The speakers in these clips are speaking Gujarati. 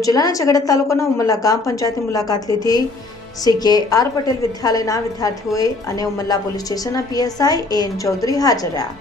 ભરૂચ જિલ્લાના ઝઘડા તાલુકાના ઉમરલા ગામ પંચાયતની મુલાકાત લીધી। CK R પટેલ વિદ્યાલયના વિદ્યાર્થીઓએ અને ઉમરલા પોલીસ સ્ટેશનના PSI AN ચૌધરી હાજર રહ્યા।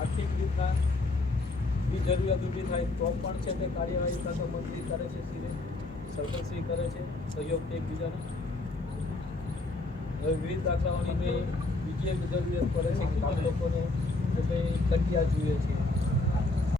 आर्थिक रीतना भी जरूरत ऊभी थाय तो पण छे ते कार्यवाही कातो मंत्री करे छे, सीधे सरपंचश्री करे छे, सहयोग एकबीजानो। હવે વિવિધ દાખલાઓની બીજી એક જરૂરિયાત પડે છે કે લોકોને કે ભાઈ જગ્યા જોઈએ છે,